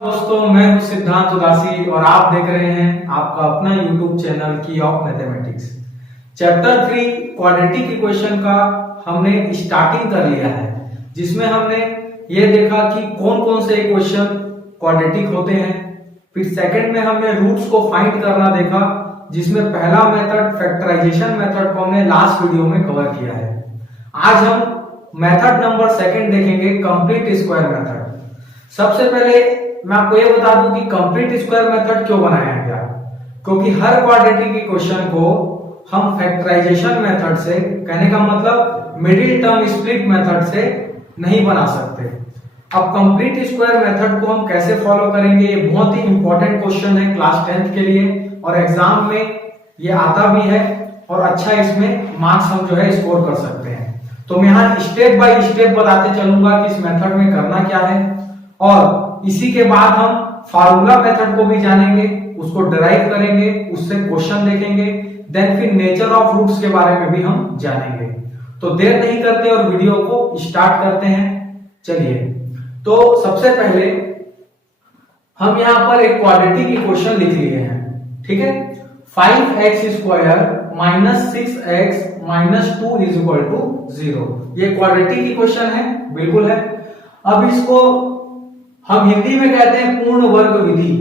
दोस्तों, मैं हूं सिद्धांत उदासी और आप देख रहे हैं आपका अपना YouTube चैनल की of mathematics. Chapter 3 quadratic equation का हमने स्टार्टिंग कर लिया है, जिसमें हमने ये देखा कि कौन कौन से इक्वेशन क्वाड्रेटिक होते हैं। फिर सेकंड में हमने रूट्स को फाइंड करना देखा, जिसमें पहला मेथड फैक्टराइजेशन मेथड को हमने लास्ट वीडियो में कवर किया है। आज हम मेथड नंबर सेकंड देखेंगे, कंप्लीट स्क्वायर मेथड। सबसे पहले मैं आपको ये बता दूं कि कंप्लीट स्क्वायर मेथड क्यों बनाया गया, क्योंकि हर क्वाड्रेटिक इक्वेशन को हम फैक्टराइजेशन मेथड से, कहने का मतलब मिडिल टर्म स्प्लिट मेथड से नहीं बना सकते। अब कंप्लीट स्क्वायर मेथड को हम कैसे फॉलो करेंगे, ये बहुत ही इंपॉर्टेंट क्वेश्चन है क्लास 10th के लिए, और एग्जाम में ये आता भी है और अच्छा इसमें मार्क्स हम जो है स्कोर कर सकते हैं। तो मैं यहाँ स्टेप बाय स्टेप बताते चलूंगा कि इस मेथड में करना क्या है, और इसी के बाद हम फार्मूला मेथड को भी जानेंगे, उसको डिराइव करेंगे, उससे क्वेश्चन देखेंगे, देन फिर नेचर ऑफ रूट्स के बारे में भी हम जानेंगे। तो देर नहीं करते और वीडियो को स्टार्ट करते हैं। चलिए, तो सबसे पहले हम यहां पर एक क्वाड्रेटिक इक्वेशन लिख लिए हैं, ठीक है। 5x² minus 6x minus 2 is equal to 0। ये क्वाड्रेटिक इक्वेशन है, बिल्कुल है। अब इसको हम हिंदी में कहते हैं पूर्ण वर्ग विधि,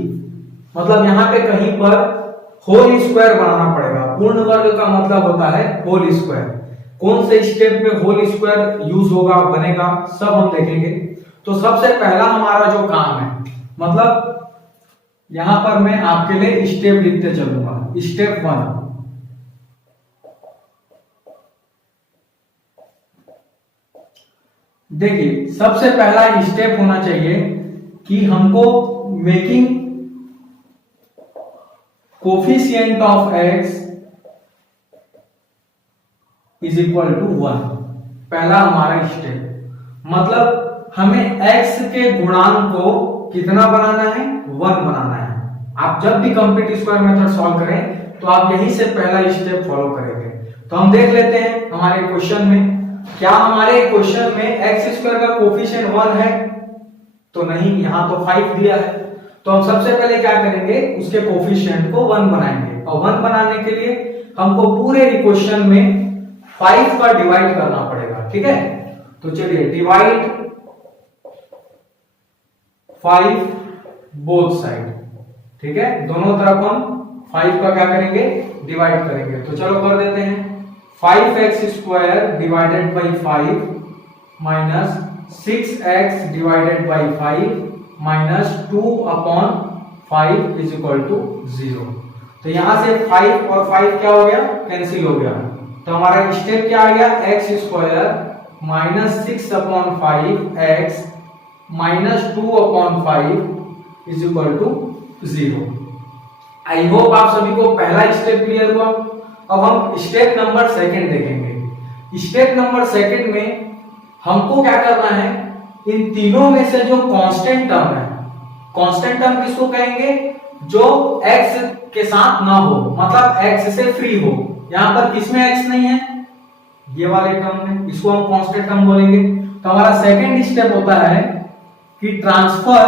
मतलब यहाँ पे कहीं पर होल स्क्वायर बनाना पड़ेगा। पूर्ण वर्ग का मतलब होता है होल स्क्वायर। कौन से स्टेप में होल स्क्वायर यूज होगा, बनेगा, सब हम देखेंगे। तो सबसे पहला हमारा जो काम है, मतलब यहां पर मैं आपके लिए स्टेप लिखते चलूंगा। स्टेप 1, देखिए सबसे पहला स्टेप होना चाहिए कि हमको making coefficient of x is equal to 1। पहला हमारा स्टेप, मतलब हमें x के गुणांक को कितना बनाना है, 1 बनाना है। आप जब भी कंप्लीट स्क्वायर मेथड सॉल्व करें तो आप यहीं से पहला स्टेप फॉलो करेंगे। तो हम देख लेते हैं हमारे क्वेश्चन में, क्या हमारे क्वेश्चन में x² का कोफिशिएंट 1 है? तो नहीं, यहां तो 5 दिया है। तो हम सबसे पहले क्या करेंगे, उसके कोफिशिएंट को 1 बनाएंगे, और 1 बनाने के लिए हमको पूरे इक्वेशन में 5 का डिवाइड करना पड़ेगा, ठीक है। तो चलिए, डिवाइड 5 बोथ साइड, ठीक है। दोनों तरफ हम 5 का क्या करेंगे, डिवाइड करेंगे। तो चलो कर देते हैं। 5x² divided by 5 minus 6x divided by 5 minus 2/5 is equal to 0। तो यहां से 5 और 5 क्या हो गया, कैंसिल हो गया। तो हमारा स्टेप क्या आ गया, x² minus 6/5x minus 2/5 is equal to 0। I hope आप सभी को पहला स्टेप क्लियर हुआ। अब हम स्टेप नंबर सेकंड देखेंगे। स्टेप नंबर सेकंड में हमको क्या करना है, इन तीनों में से जो कांस्टेंट टर्म है, कांस्टेंट टर्म किसको कहेंगे, जो x के साथ ना हो, मतलब x से फ्री हो। यहां पर किसमें x नहीं है, ये वाले टर्म में, इसको हम कांस्टेंट टर्म बोलेंगे। तो हमारा सेकंड स्टेप होता है कि transfer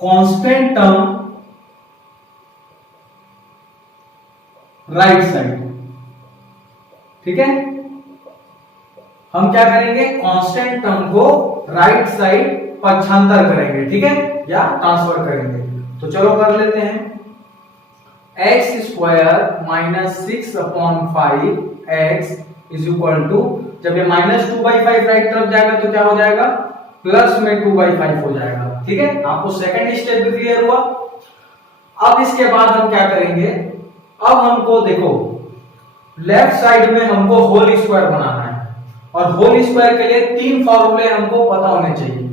constant term right side, ठीक है। हम क्या करेंगे, कांस्टेंट टर्म को राइट साइड पक्षांतर करेंगे, ठीक है, या ट्रांसफर करेंगे। तो चलो कर लेते हैं। x² minus 6/5x is equal to, जब ये माइनस 2/5 राइट तरफ जाएगा तो क्या हो जाएगा, प्लस में 2/5 हो जाएगा, ठीक है। आपको सेकंड स्टेप भी क्लियर हुआ। अब इसके बाद हम क्या करेंगे, अब हमको देखो लेफ्ट साइड में हमको होल स्क्वायर बनाना है, और होल स्क्वायर के लिए 3 फॉर्मूले हमको पता होने चाहिए,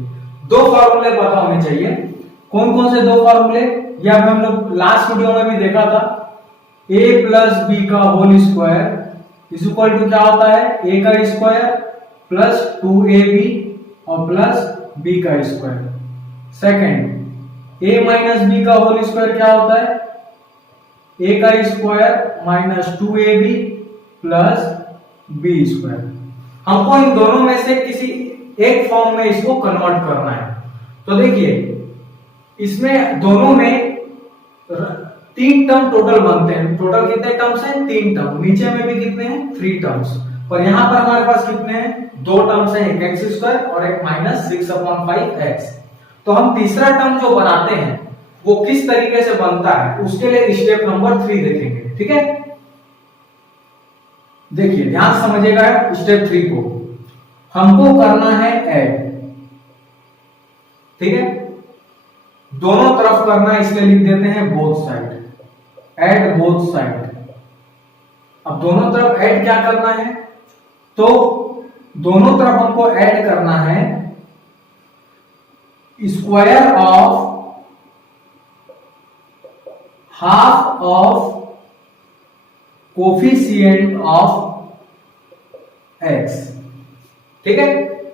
2 फॉर्मूले पता होने चाहिए। कौन कौन से 2 फॉर्मूले, ये हम लोग लास्ट वीडियो में भी देखा था। a प्लस बी का whole square is equal to क्या होता है, a का स्क्वायर प्लस 2ab और प्लस b का square. Second, a minus b का होल स्क्वायर क्या होता है, a का square minus 2ab plus b square. हमको इन दोनों में से किसी एक फॉर्म में इसको कन्वर्ट करना है। तो देखिए इसमें दोनों में 3 टर्म टोटल बनते हैं। टोटल कितने टर्म्स हैं? 3 टर्म। नीचे में भी कितने हैं? 3 टर्म्स। पर यहां पर हमारे पास कितने हैं? 2 टर्म्स हैं, एक एक्स स्क्वायर और एक माइनस 6/5x। तो हम तीसरा टर्म जो बनाते हैं वो किस तरीके से बनता है उसके लिए स्टेप नंबर 3 देखेंगे। ठीक है, देखिए ध्यान समझिएगा स्टेप 3 को। हमको करना है ऐड, ठीक है, दोनों तरफ करना है, इसलिए लिख देते हैं both side, add both side. अब दोनों तरफ ऐड क्या करना है? तो दोनों तरफ हमको ऐड करना है square of half of coefficient of x. ठीक है,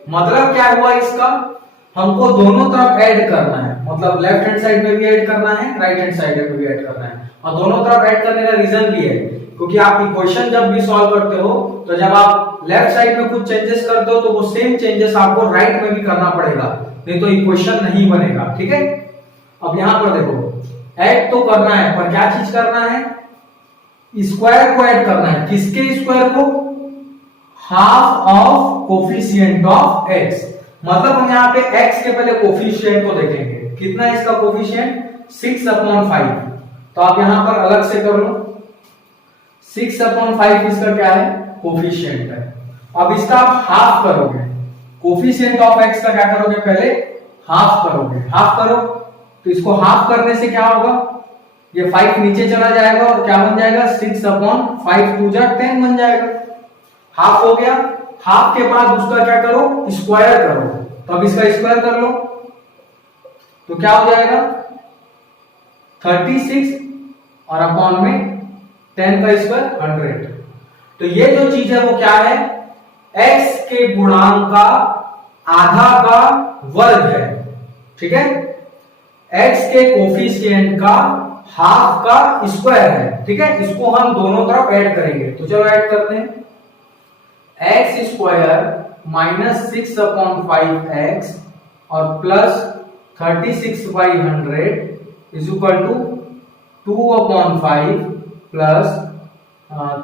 मतलब क्या हुआ इसका? हमको दोनों तरफ ऐड करना है, मतलब लेफ्ट हैंड साइड में भी ऐड करना है, राइट हैंड साइड में भी ऐड करना है। और दोनों तरफ ऐड करने का रीजन भी है क्योंकि आप इक्वेशन जब भी सॉल्व करते हो तो जब आप लेफ्ट साइड में कुछ चेंजेस करते हो तो वो सेम चेंजेस आपको राइट में भी करना पड़ेगा, नहीं तो इक्वेशन नहीं बनेगा। ठीक है, अब यहां पर देखो ऐड तो करना है, पर क्या चीज करना है? स्क्वायर को ऐड करना है। किसके स्क्वायर को? Half of coefficient of x. मतलब हम यहाँ पे x के पहले कोफिशिएंट को देखेंगे। कितना है इसका कोफिशिएंट? 6/5। तो आप यहां पर अलग से कर लो, 6/5 इसका क्या है? कोफिशिएंट है। अब इसका आप हाफ करोगे, कोफिशिएंट ऑफ x का क्या करोगे? पहले हाफ करोगे। हाफ करो तो इसको हाफ करने से क्या होगा? ये 5 नीचे चला जाएगा और क्या बन जाएगा? 6/5 2 जा 10 बन जाएगा। हाफ हो गया। हाफ के बाद उसका क्या करो? स्क्वायर करो। तो अब इसका स्क्वायर कर लो तो क्या हो जाएगा? 36 और अपॉन में 10 का स्क्वायर 100। तो ये जो चीज है वो क्या है? x के गुणांक का आधा का वर्ग है। ठीक है, x के कोफिशिएंट का हाफ का स्क्वायर है। ठीक है, इसको हम दोनों तरफ ऐड करेंगे। तो चलो ऐड करते हैं। एक्स स्क्वायर माइनस 6/5x और plus 36/100 is equal to 2/5 plus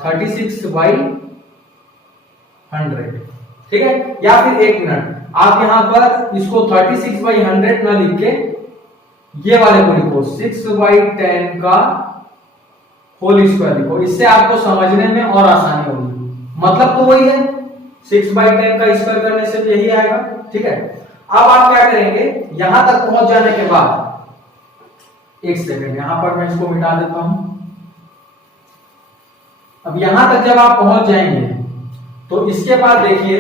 36/100। ठीक है, या फिर 1 मिनट, आप यहां पर इसको 36/100 ना लिख के ये वाले को लिखो, 6/10 का होल स्क्वायर लिखो। इससे आपको समझने में और आसानी होगी। मतलब तो वही है, 6/10 का स्क्वायर करने से यही आएगा। ठीक है, अब आप क्या करेंगे? यहां तक पहुंच जाने के बाद, एक सेकेंड यहां पर मैं इसको मिटा देता हूं। अब यहां तक जब आप पहुंच जाएंगे तो इसके बाद देखिए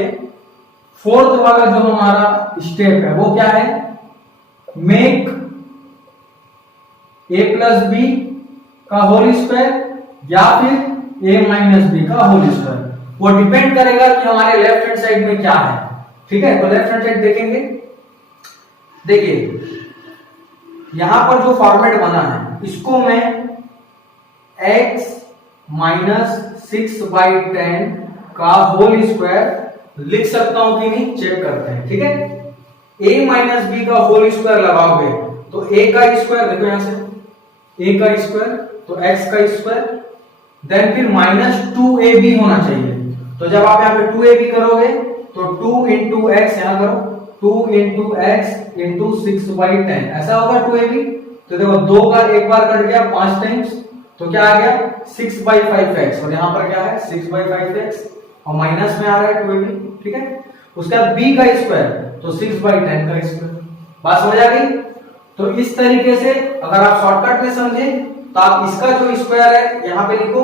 फोर्थ वाला जो हमारा स्टेप है वो क्या है? मेक a प्लस बी का होल स्क्वायर या फिर a माइनस बी का होल स्क्वायर। वो डिपेंड करेगा कि हमारे लेफ्ट हैंड साइड में क्या है। ठीक है, तो लेफ्ट हैंड साइड देखेंगे। देखिए यहां पर जो फॉर्मेट बना है इसको मैं x माइनस 6/10 का होल स्क्वायर लिख सकता हूं कि नहीं, चेक करते हैं। ठीक है, a माइनस बी का होल स्क्वायर लगाओगे तो a का स्क्वायर देखो यहां से, a का स्क्वायर तो x का स्क्वायर, देन फिर माइनस 2ab होना चाहिए। तो जब आप यहाँ पे 2ab करोगे तो 2 इंटू एक्स यहां करो, 2 इंटू एक्स इंटू 6/10 ऐसा होगा 2ab। तो देखो 2 का एक बार कट गया 5 टाइम्स, तो क्या आ गया? 6/5x। और यहां पर क्या है? 6/5x और माइनस में आ रहा है 2ab। ठीक है, उसके बाद b का स्क्वायर तो 6/10 का स्क्वायर। बात समझ आ गई? तो इस तरीके से अगर आप शॉर्टकट में समझे तो आप इसका जो स्क्वायर है यहां पे लिखो,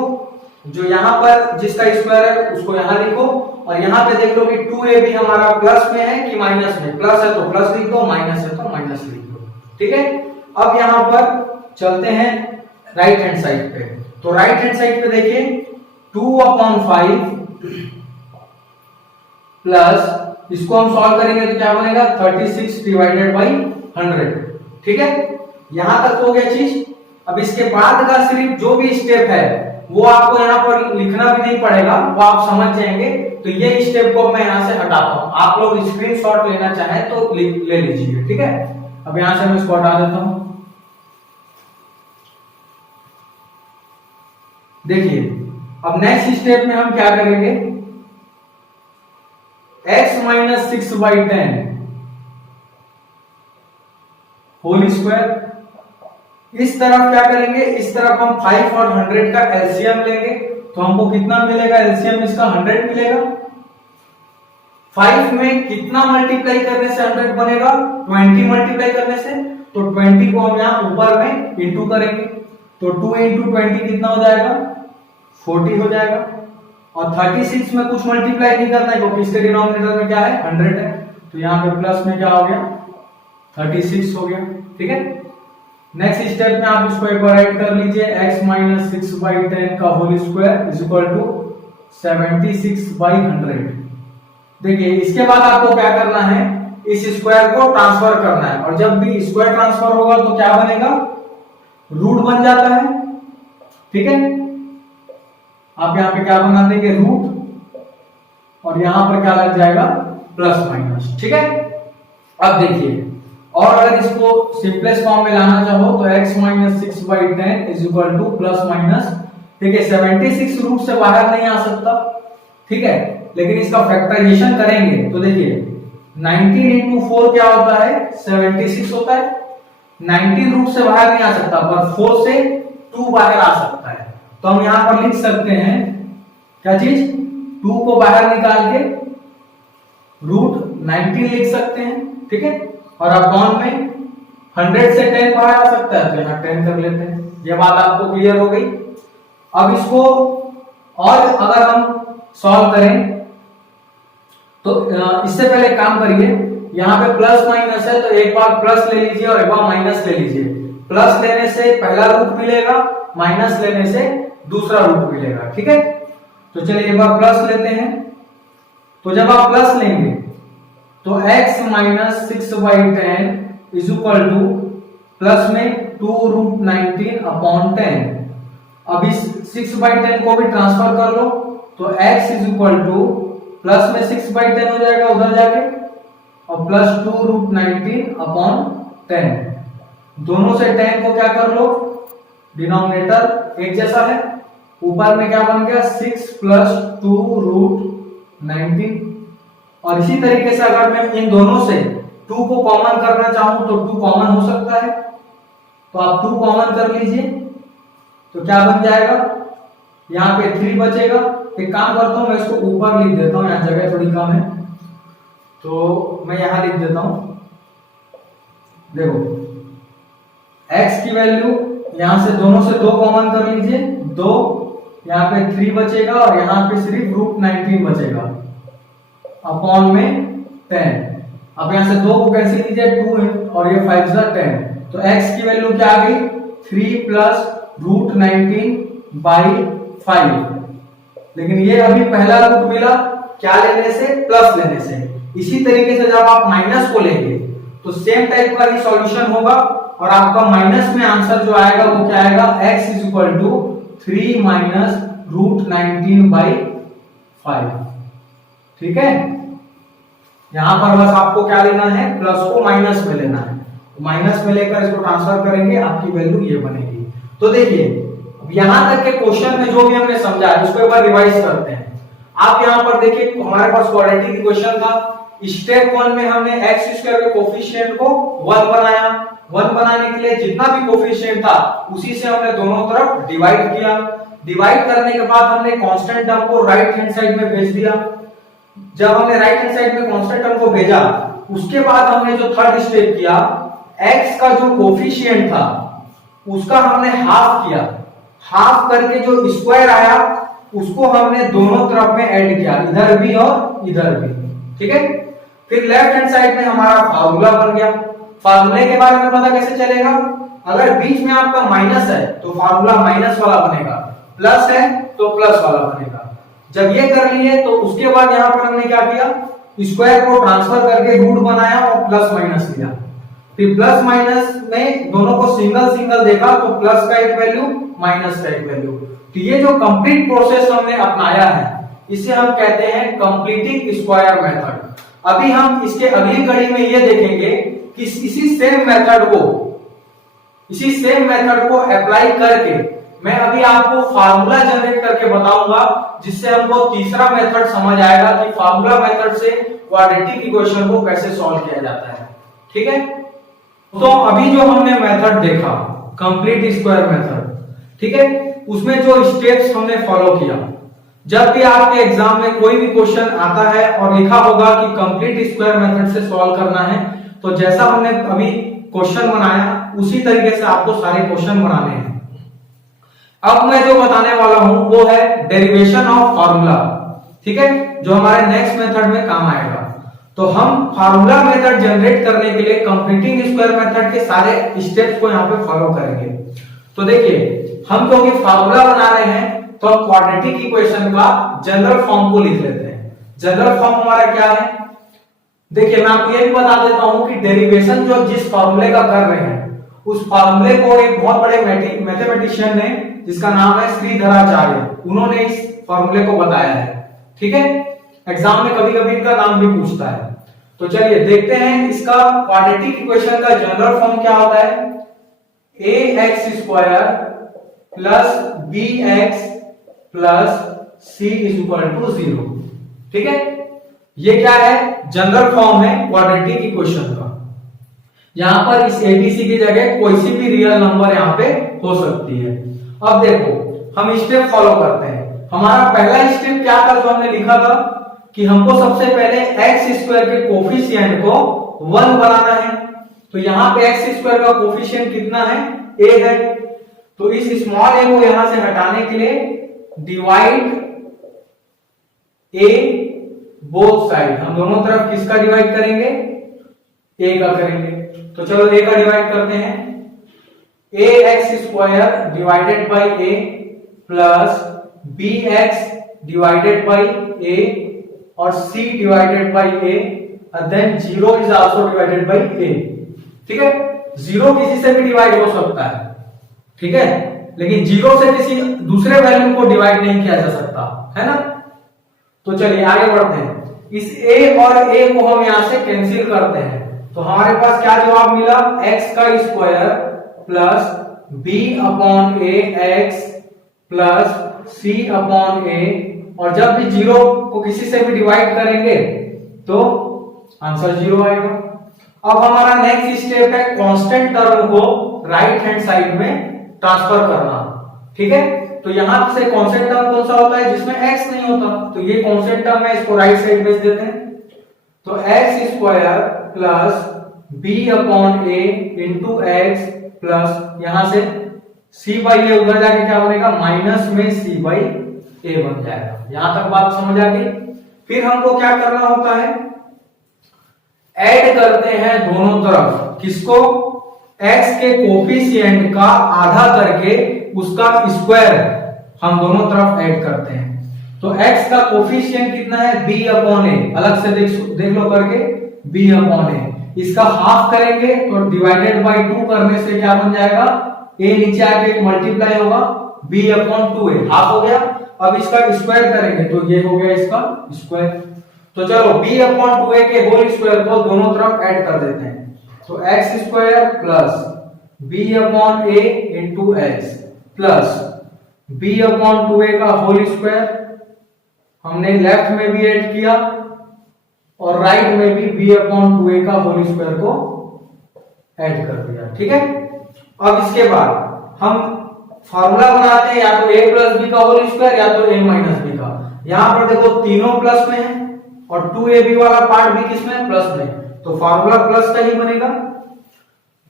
जो यहां पर जिसका स्क्वायर है उसको यहां लिखो, और यहां पे देख लो कि 2ab हमारा प्लस में है कि माइनस में। प्लस है तो प्लस लिख दो, माइनस है तो माइनस लिख दो। ठीक है, अब यहां पर चलते हैं राइट हैंड साइड पे। तो राइट हैंड साइड पे देखिए 2/5 प्लस इसको हम सॉल्व करेंगे तो क्या बनेगा? 36/100। ठीक है, यहां तक हो गया चीज। अब इसके बाद का सिर्फ जो भी स्टेप है वो आपको यहाँ पर लिखना भी नहीं पड़ेगा, वो आप समझ जाएंगे। तो ये स्टेप को मैं यहां से हटाता हूं। आप लोग स्क्रीनशॉट लेना चाहें तो ले लीजिए। ठीक है, अब यहां से मैं इसको हटा देता हूं। देखिए अब नेक्स्ट स्टेप में हम क्या करेंगे, x माइनस 6/10 होल स्क्वायर, इस तरफ क्या करेंगे, इस तरफ हम 5 और 100 का एलसीएम लेंगे तो हमको कितना मिलेगा, एलसीएम इसका 100 मिलेगा। 5 में कितना मल्टीप्लाई करने से 100 बनेगा, 20 मल्टीप्लाई करने से, तो 20 को हम यहां ऊपर में इंटू करेंगे तो 2 इंटू 20 कितना हो जाएगा, 40 हो जाएगा। और 36 में कुछ मल्टीप्लाई नहीं करना है क्योंकि इसके डिनोमिनेटर में क्या है, 100 है, तो यहां पे प्लस में क्या हो गया, 36 हो गया। ठीक है, नेक्स्ट स्टेप में आप इसको एक बार ऐड कर लीजिए, x माइनस 6/10 का whole square is equal to 76/100। देखिए इसके बाद आपको क्या करना है, इस स्क्वायर को ट्रांसफर करना है, और जब भी स्क्वायर ट्रांसफर होगा तो क्या बनेगा, रूट बन जाता है। ठीक है, आप यहां पे क्या बना देंगे, रूट, और यहां पर क्या लग जाएगा, प्लस माइनस। ठीक है, अब देखिए, और अगर इसको सिंपलेस्ट फॉर्म में लाना चाहो तो x minus 6/10 is equal two plus minus, देखिए 76 रूट से बाहर नहीं आ सकता। ठीक है, लेकिन इसका फैक्टराइजेशन करेंगे तो देखिए 19 इंटू 4 क्या होता है, 76 होता है। 19 रूट से बाहर नहीं आ सकता, पर 4 से 2 बाहर आ सकता है, तो हम यहां पर लिख सकते हैं क्या चीज, 2 को बाहर निकाल के रूट 19 लिख सकते हैं। ठीक है, और अपॉन में 100 से 10 बाहर आ सकता है तो यहां 10 कर लेते हैं। ये बात आपको क्लियर हो गई। अब इसको और अगर हम सॉल्व करें तो इससे पहले काम करिए, यहां पे प्लस माइनस है तो एक बार प्लस ले लीजिए और एक बार माइनस ले लीजिए। प्लस लेने से पहला रूट मिलेगा, माइनस लेने से दूसरा रूट मिलेगा। ठीक है, तो चलिए एक बार प्लस लेते हैं, तो जब आप प्लस लेंगे तो x minus 6/10 is equal two plus में 2 रूट 19 अपॉन 10। अब इस 6/10 को भी ट्रांसफर कर लो तो x is equal two plus में 6/10 हो जाएगा उधर जाके, और प्लस 2 रूट 19 अपॉन 10। दोनों से 10 को क्या कर लो, डिनोमिनेटर एक जैसा है, ऊपर में क्या बन गया, 6 प्लस 2 रूट 19। और इसी तरीके से अगर मैं इन दोनों से 2 को कॉमन करना चाहूं तो 2 कॉमन हो सकता है, तो आप 2 कॉमन कर लीजिए तो क्या बन जाएगा, यहां पे 3 बचेगा। एक काम करता हूं, मैं इसको ऊपर लिख देता हूं, यहां जगह थोड़ी कम है तो मैं यहां लिख देता हूं। देखो x की वैल्यू यहां से दोनों से 2 कॉमन कर लीजिए, 2, यहां पे 3 बचेगा और यहां पे सिर्फ रूट 19 बचेगा अपॉन में 10। अब यहां से 2 को कैंसिल कीजिए, 2 और ये 5 जा 10, तो x की वैल्यू क्या आ गई, 3 प्लस रूट 19/5। लेकिन ये अभी पहला रूट मिला क्या लेने से, प्लस लेने से। इसी तरीके से जब आप माइनस को लेंगे तो सेम टाइप का ही सॉल्यूशन होगा, और आपका माइनस में आंसर जो आएगा वो क्या आएगा, x is equal to 3 minus root 19/5। ठीक है, यहां पर बस आपको क्या लेना है, प्लस को माइनस में लेना है, माइनस में लेकर इसको ट्रांसफर करेंगे, आपकी वैल्यू ये बनेगी। तो देखिए यहां तक के क्वेश्चन में जो भी हमने समझा इसको एक बार रिवाइज करते हैं। आप यहां पर देखिए हमारे पास क्वाड्रेटिक इक्वेशन था, स्टेप 1 में हमने x स्क्वायर के कोफिशिएंट को 1 बनाया। 1 बनाने के लिए जितना भी कोफिशिएंट था उसी से हमने दोनों तरफ डिवाइड किया। डिवाइड करने के बाद हमने कांस्टेंट टर्म को राइट हैंड साइड में भेज दिया। जब हमने राइट हैंड साइड में कांस्टेंट टर्म को भेजा, उसके बाद हमने जो थर्ड स्टेप किया, x का जो कोफिशिएंट था उसका हमने हाफ किया। हाफ करके जो स्क्वायर आया उसको हमने दोनों तरफ में ऐड किया, इधर भी और इधर भी। ठीक है, फिर लेफ्ट हैंड साइड में हमारा फार्मूला बन गया। फार्मूले के बारे में पता कैसे चलेगा, अगर बीच में आपका माइनस है तो फार्मूला माइनस वाला बनेगा, प्लस है तो प्लस वाला बनेगा। जब ये कर लिए तो उसके बाद यहां पर हमने क्या किया, स्क्वायर को ट्रांसफर करके रूट बनाया और प्लस माइनस लिया। फिर प्लस माइनस में दोनों को सिंगल सिंगल देखा तो प्लस का एक वैल्यू, माइनस का एक वैल्यू। तो ये जो कंप्लीट प्रोसेस हमने अपनाया है इसे हम कहते हैं कंप्लीटिंग स्क्वायर मेथड। अभी हम इसके अगली कड़ी में ये देखेंगे कि इसी सेम मेथड को अप्लाई करके मैं अभी आपको फार्मूला जनरेट करके बताऊंगा, जिससे हमको तीसरा मेथड समझ आएगा कि फार्मूला मेथड से क्वाड्रेटिक इक्वेशन को कैसे सॉल्व किया जाता है। ठीक है, तो अभी जो हमने मेथड देखा कंप्लीट स्क्वायर मेथड, ठीक है, उसमें जो स्टेप्स हमने फॉलो किया, जब भी आपके एग्जाम में कोई भी क्वेश्चन आता है और लिखा होगा कि कंप्लीट स्क्वायर मेथड से सॉल्व करना है, तो जैसा हमने अभी क्वेश्चन बनाया उसी तरीके से आपको सारे क्वेश्चन बनाने हैं। अब मैं जो बताने वाला हूं वो है डेरिवेशन ऑफ फार्मूला, ठीक है, जो हमारे नेक्स्ट मेथड में काम आएगा। तो हम फार्मूला मेथड जनरेट करने के लिए कंप्लीटिंग स्क्वायर मेथड के सारे स्टेप्स को यहाँ पे फॉलो करेंगे। तो देखिए, हम क्योंकि फार्मूला बना रहे हैं तो हम क्वाड्रेटिक इक्वेशन का जनरल फॉर्म को लिख लेते हैं। जनरल फॉर्म हमारा क्या है, देखिए मैं आपको ये भी बता देता हूं कि डेरिवेशन जो जिस फार्मूले का कर रहे हैं उस फार्मूले को एक बहुत बड़े मैथमेटिशियन ने, जिसका नाम है श्रीधराचार्य, उन्होंने इस फार्मूले को बताया है। ठीक है, एग्जाम में कभी कभी इनका नाम भी पूछता है। तो चलिए देखते हैं इसका क्वाड्रेटिक इक्वेशन का जनरल फॉर्म क्या होता है। ax square plus bx plus c is equal to 0। ठीक है, ये क्या है, जनरल फॉर्म है क्वाड्रेटिक इक्वेशन का। यहां पर इस एबीसी की जगह कोई सी भी रियल नंबर यहां पे हो सकती है। अब देखो हम स्टेप फॉलो करते हैं। हमारा पहला स्टेप क्या था जो हमने लिखा था कि हमको सबसे पहले एक्स स्क्वायर के कोफिशिएंट को 1 बनाना है। तो यहाँ पे एक्स स्क्वायर का कोफिशिएंट कितना है, a है। तो इस स्मॉल a को यहां से हटाने के लिए डिवाइड a बोथ साइड, हम दोनों तरफ किसका डिवाइड करेंगे, a का करेंगे। तो चलो a का डिवाइड करते हैं। ax square divided by a plus bx divided by a और c divided by a and then 0 is also divided by a। ठीक है, 0 किसी से भी डिवाइड हो सकता है, ठीक है, लेकिन 0 से किसी दूसरे वैल्यू को डिवाइड नहीं किया जा सकता, है ना। तो चलिए आगे बढ़ते हैं। इस a और a को हम यहां से कैंसिल करते हैं। तो हमारे पास क्या जवाब मिला, x का square plus b upon a x plus c upon a, और जब भी 0 को किसी से भी डिवाइड करेंगे तो आंसर 0 आएगा। अब हमारा नेक्स्ट स्टेप है कांस्टेंट टर्म को राइट हैंड साइड में ट्रांसफर करना। ठीक है, तो यहां से कांस्टेंट टर्म कौन सा होता है जिसमें x नहीं होता, तो ये कांस्टेंट टर्म है, इसको राइट साइड भेज देते हैं। तो x square plus b upon a into x plus यहां से c बाई a, उधर जाके क्या बनेगा, माइनस में c बाई a बन जाएगा। यहां तक बात समझ आ गई। फिर हमको क्या करना होता है, ऐड करते हैं दोनों तरफ, किसको, x के कोफिशिएंट का आधा करके उसका स्क्वायर हम दोनों तरफ ऐड करते हैं। तो x का कोफिशिएंट कितना है, b अपॉन a, अलग से देख लो करके, b अपॉन a, इसका हाफ करेंगे तो डिवाइडेड बाई 2 करने से क्या बन जाएगा, a नीचे आके मल्टीप्लाई होगा, b अपॉन 2a, हाफ हो गया। अब इसका स्क्वायर करेंगे तो ये हो गया इसका स्क्वायर। तो चलो b अपॉन 2a के होल स्क्वायर को दोनों तरफ ऐड कर देते हैं। तो x square plus b upon a into x plus b upon 2a का होल स्क्वायर, हमने लेफ्ट में भी ऐड किया और राइट में भी b अपॉन 2a का होल स्क्वायर को ऐड कर दिया। ठीक है, अब इसके बाद हम फॉर्मूला बनाते हैं, या तो a प्लस b का होल स्क्वायर या तो a माइनस b का। यहां पर देखो तीनों प्लस में है और 2ab वाला पार्ट भी किसमें है, प्लस में, तो फार्मूला प्लस का ही बनेगा।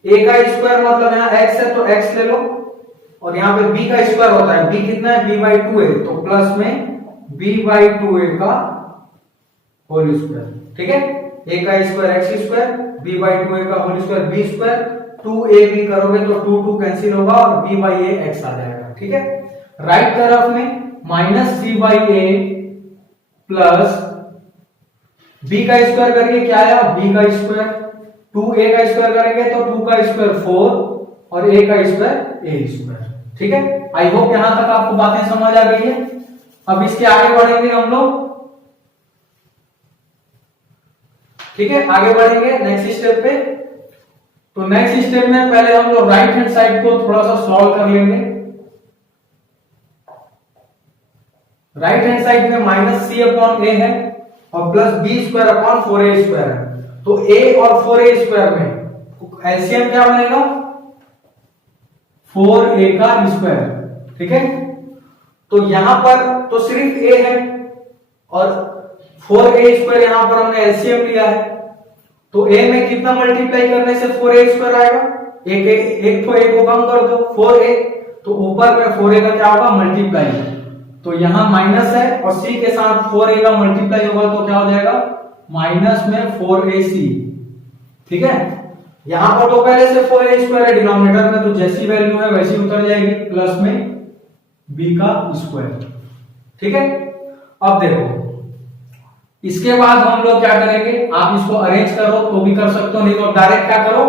a का स्क्वायर मतलब यहाँ x है तो x ले लो, और यहाँ पे b का स्क्वायर होता है, b कितना है, b बाई 2a, तो प्लस में b बाई 2a का होल स्क्वायर। ठीक है, a का square x square, b by 2a का whole square b square, 2ab करोगे तो 2 कैंसिल होगा और b बाई a x आ जाएगा। ठीक है, राइट तरफ में minus c by a plus b का स्क्वायर करके क्या आया, b का स्क्वायर, 2a का स्क्वायर करेंगे तो 2 का स्क्वायर 4 और a का स्क्वायर a स्क्वायर। ठीक है, आई होप यहां तक आपको बातें समझ आ गई है। अब इसके आगे बढ़ेंगे हम लोग। ठीक है, आगे बढ़ेंगे नेक्स्ट स्टेप पे। तो नेक्स्ट स्टेप में पहले हम लोग राइट हैंड साइड को थोड़ा सा सॉल्व कर लेंगे। राइट हैंड साइड में माइनस सी अपॉन ए है और plus B square upon 4a square है। तो a और 4a स्क्वायर में एलसीएम क्या बनेगा? 4a का स्क्वायर। ठीक है, तो यहां पर तो सिर्फ a है और 4a स्क्वायर यहां पर हमने एलसीएम लिया है, तो a में कितना मल्टीप्लाई करने से 4a स्क्वायर आएगा? एक तो a को कम कर दो 4a, तो ऊपर में 4a का क्या होगा? मल्टीप्लाई। तो यहां माइनस है और c के साथ 4a का मल्टीप्लाई होगा तो क्या हो जाएगा? माइनस में 4ac। ठीक है, यहां पर तो पहले से 4a स्क्वायर है डिनोमिनेटर में, तो जैसी वैल्यू है वैसी उतर जाएगी, प्लस में b का स्क्वायर। ठीक है, अब देखो इसके बाद हम लोग क्या करेंगे, आप इसको अरेंज करो तो भी कर सकते हो, नहीं तो डायरेक्ट क्या करो,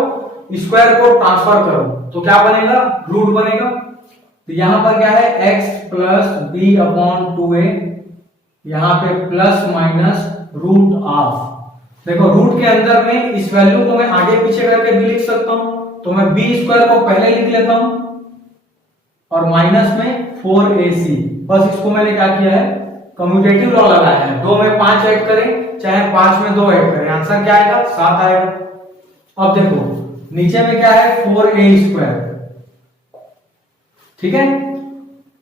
स्क्वायर को ट्रांसफर करो तो क्या बनेगा? रूट बनेगा। तो यहां पर क्या है? x plus B upon 2a, यहां पे प्लस माइनस रूट ऑफ। देखो रूट के अंदर में इस वैल्यू को मैं आगे पीछे करके भी लिख सकता हूं, तो मैं बी स्क्वायर को पहले लिख लेता हूं और माइनस में 4ac। बस इसको मैंने क्या किया है? कम्यूटेटिव लॉ लगाया है। 2 में 5 ऐड करें चाहे 5 में 2 ऐड करें, आंसर क्या आएगा? 7 आएगा। अब देखो नीचे में क्या है? 4a square. ठीक है,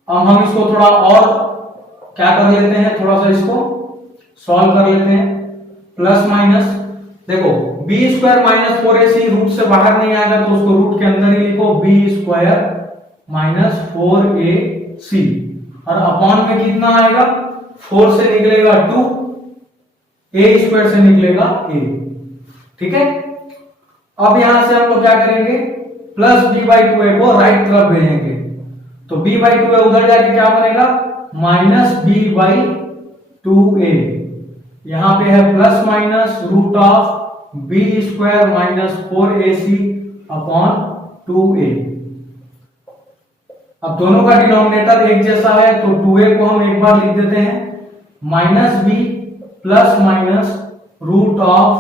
अब हम इसको थोड़ा और क्या कर लेते हैं, थोड़ा सा इसको सॉल्व कर लेते हैं। प्लस माइनस, देखो B square minus 4ac root से बाहर नहीं आएगा तो उसको रूट के अंदर ही लिखो, बी स्क्वायर माइनस 4ac, और अपॉन में कितना आएगा? 4 से निकलेगा 2, a स्क्वायर से निकलेगा a। ठीक है, अब यहां से हम लोग क्या करेंगे? प्लस b/2a को राइट तरफ भेजेंगे, तो b/2a उधर जाके क्या बनेगा? Minus b/2a। यहां पे है plus minus root of b square minus 4ac upon 2a। अब दोनों का डिनोमिनेटर एक जैसा है तो 2a को हम एक बार लिख देते हैं, minus b plus minus root of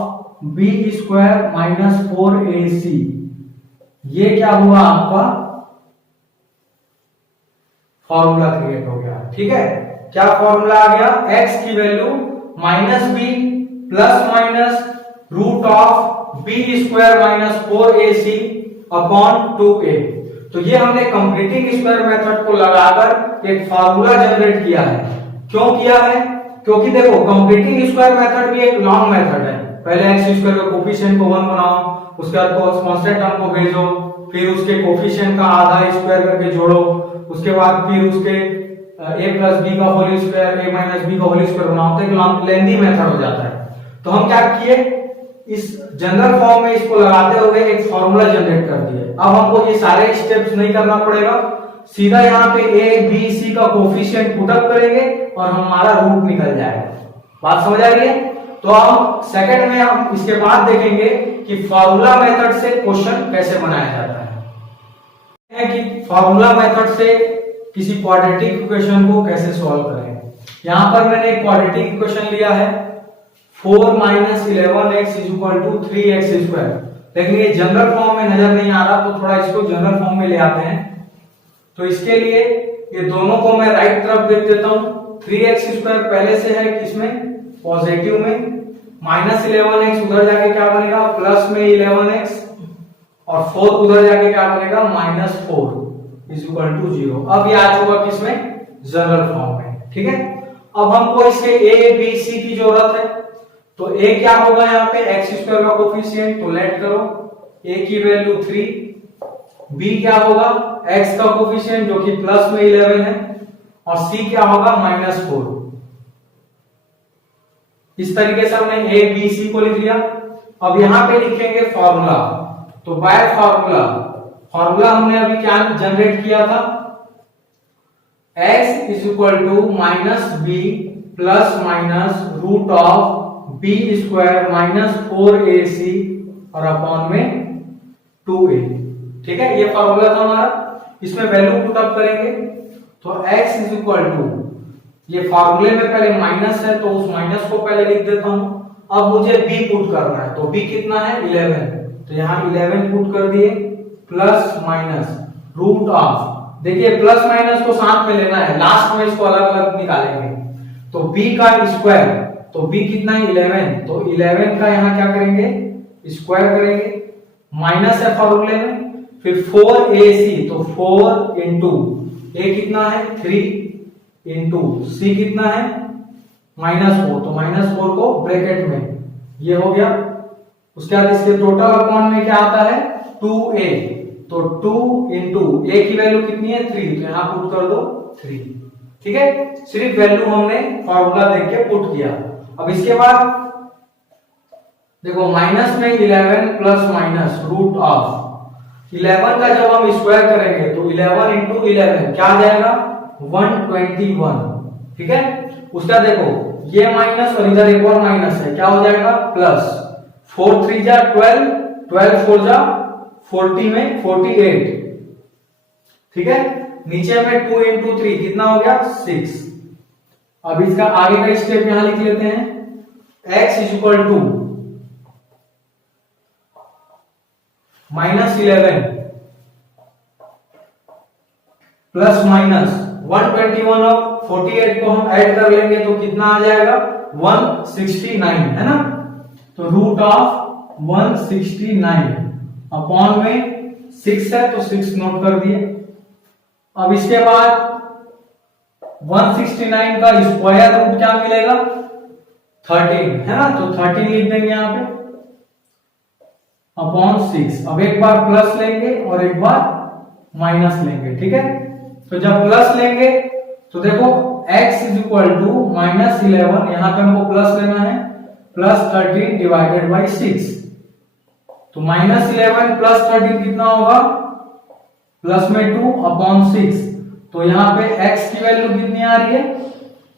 b square minus 4ac। ये क्या हुआ? आपका फॉर्मूला क्रिएट हो गया। ठीक है, क्या फॉर्मूला आ गया? x की value minus b plus minus root of b square minus 4ac upon 2a। तो ये हमने कंप्लीटिंग स्क्वायर मेथड को लगाकर एक फार्मूला जनरेट किया है। क्यों किया है? क्योंकि देखो कंप्लीटिंग स्क्वायर मेथड भी एक लॉन्ग मेथड है। पहले एक्स स्क्वायर का कोफिशिएंट को 1 बनाओ, उसके बाद कांस्टेंट टर्म को भेजो, फिर उसके कोफिशिएंट का आधा स्क्वायर करके जोड़ो, उसके बाद फिर उसके a प्लस बी का whole square a minus B का होल स्क्वायर बनाओ, तो एक लेंथी मेथड हो जाता है। तो हम क्या किए, इस जनरल फॉर्म में इसको लगाते हुए एक फॉर्मूला जनरेट कर दिए। अब हमको ये सारे स्टेप्स नहीं करना पड़ेगा, सीधा यहाँ पे a b c का कोफिशिएंट पुट अप करेंगे और हमारा रूट निकल जाएगा। बात समझ आ रही है? तो हम सेकंड में हम इसके बाद देखेंगे कि फॉर्मूला मेथड से क्वेश्चन कैसे बनाया जाता है कि फॉर्मूला मेथड से किसी क्वाड्रेटिक इक्वेशन को कैसे सॉल्व करें। यहां पर मैंने एक क्वाड्रेटिक इक्वेशन लिया है 4 minus 11x is equal to 3x square, लेकिन ये जनरल फॉर्म में नजर नहीं आ रहा, तो थोड़ा इसको जनरल फॉर्म में ले आते हैं। तो इसके लिए ये दोनों को मैं राइट तरफ देख देता हूं। 3x स्क्वायर पहले से है किसमें? पॉजिटिव में, माइनस 11x उधर जाके क्या बनेगा? प्लस में 11x, और 4 उधर जाके क्या बनेगा? Minus 4 is equal to 0। अब ये आ चुका किसमें? जनरल फॉर्म में। ठीक है, अब हमको इसके a b c की जरूरत है, तो a क्या होगा यहाँ पे? x स्क्वायर का कोफिशिएंट, तो लेट करो a की वैल्यू 3, b क्या होगा? x का कोफिशिएंट जो कि प्लस में 11 है, और c क्या होगा? माइनस 4। इस तरीके से हमने a b c को लिख लिया। अब यहां पे लिखेंगे फॉर्मूला, तो बाय फॉर्मूला हमने अभी क्या जनरेट किया था? x is equal to minus B plus minus root of B square minus 4ac और अपॉन में 2a। ठीक है, ये फॉर्मूला था हमारा, इसमें वैल्यू पुट अप करेंगे। तो x इज इक्वल टू, ये फॉर्मूले में पहले माइनस है तो उस माइनस को पहले लिख देता हूं। अब मुझे b पुट करना है, तो b कितना है? 11, तो यहाँ 11 पुट कर दिए प्लस माइनस रूट ऑफ, देखिए प्लस माइनस को साथ में लेना है, लास्ट में इसको अलग अलग निकालेंगे। तो b का स्क्वायर, तो b कितना है 11, तो 11 का यहाँ क्या करेंगे स्क्वायर करेंगे, माइनस है फॉर्मूले में, फिर 4ac, तो 4 इंटू a कितना है 3 इंटू c कितना है -4, तो -4 को ब्रैकेट में ये हो गया। उसके बाद इसके टोटल अपॉन में क्या आता है 2a, तो 2 इंटू a की वैल्यू कितनी है 3, तो यहाँ पुट कर दो 3, ठीक है। सिर्फ वैल्यू हमने फॉर्मूला देख के पुट किया। अब इसके बाद देखो माइनस में 11 प्लस माइनस रूट ऑफ 11 का जब हम स्क्वायर करेंगे तो 11 इंटू 11 क्या आ जाएगा 121, ठीक है। उसका देखो ये माइनस और इधर एक और माइनस है, क्या हो जाएगा प्लस, 4 3 जा 12, 12 4 जा 40 में 48, ठीक है। नीचे में 2 इंटू 3 कितना हो गया 6। अब इसका आगे का स्टेप यहां लिख लेते हैं, x is equal to -11 plus minus 121 और 48 को हम ऐड कर लेंगे तो कितना आ जाएगा 169, है ना। तो रूट ऑफ 169 अपॉन में 6 है तो 6 नोट कर दिए। अब इसके बाद 169 का स्क्वायर रूट क्या मिलेगा 13, है ना, तो 13 लिख देंगे यहां पे अपॉन 6। अब एक बार प्लस लेंगे और एक बार माइनस लेंगे, ठीक है। तो जब प्लस लेंगे तो देखो x इज इक्वल टू -11, यहां पे हमको प्लस लेना है, प्लस 13 डिवाइडेड बाई 6, तो -11 प्लस 13 कितना होगा प्लस में 2 अपॉन 6, तो यहाँ पे x की वैल्यू कितनी आ रही है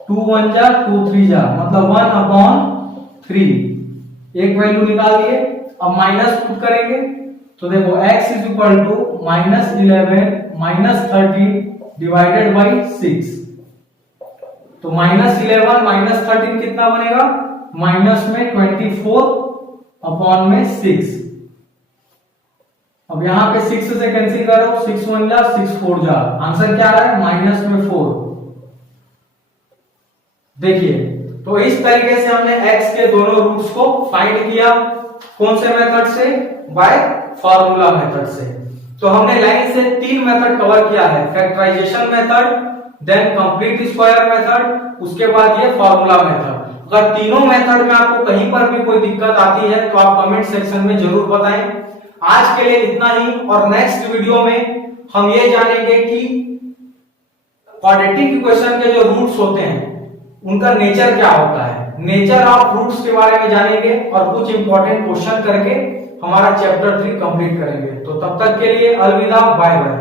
2 1 जा 2 3 जा, मतलब 1 अपॉन 3, एक वैल्यू निकाल दिए। अब माइनस पुट करेंगे तो देखो x is equal to -11 -13 divided by 6, तो -11 -13 कितना बनेगा माइनस में 24 अपॉन में 6। अब यहां पे 6 से कैंसिल करो, 6 1 जा 6 4 जा, आंसर क्या आ रहा है माइनस में 4। देखिए तो इस तरीके से हमने x के दोनों रूट्स को फाइंड किया, कौन से मेथड से, बाय फॉर्मूला मेथड से। तो हमने लाइन से 3 मेथड कवर किया है, factorisation method, then complete square method, उसके बाद ये फॉर्मूला मेथड। अगर तीनों मेथड में आपको कहीं पर भी कोई दिक्कत आती है तो आप कमेंट सेक्शन में जरूर बताएं। आज के लिए इतना ही, और नेक्स्ट वीडियो में हम ये जानेंगे कि क्वाड्रेटिक इक्वेशन के जो रूट्स होते हैं उनका नेचर क्या होता है, नेचर ऑफ रूट्स के बारे में जानेंगे और कुछ इंपॉर्टेंट क्वेश्चन करके हमारा चैप्टर 3 कंप्लीट करेंगे। तो तब तक के लिए अलविदा, बाय बाय।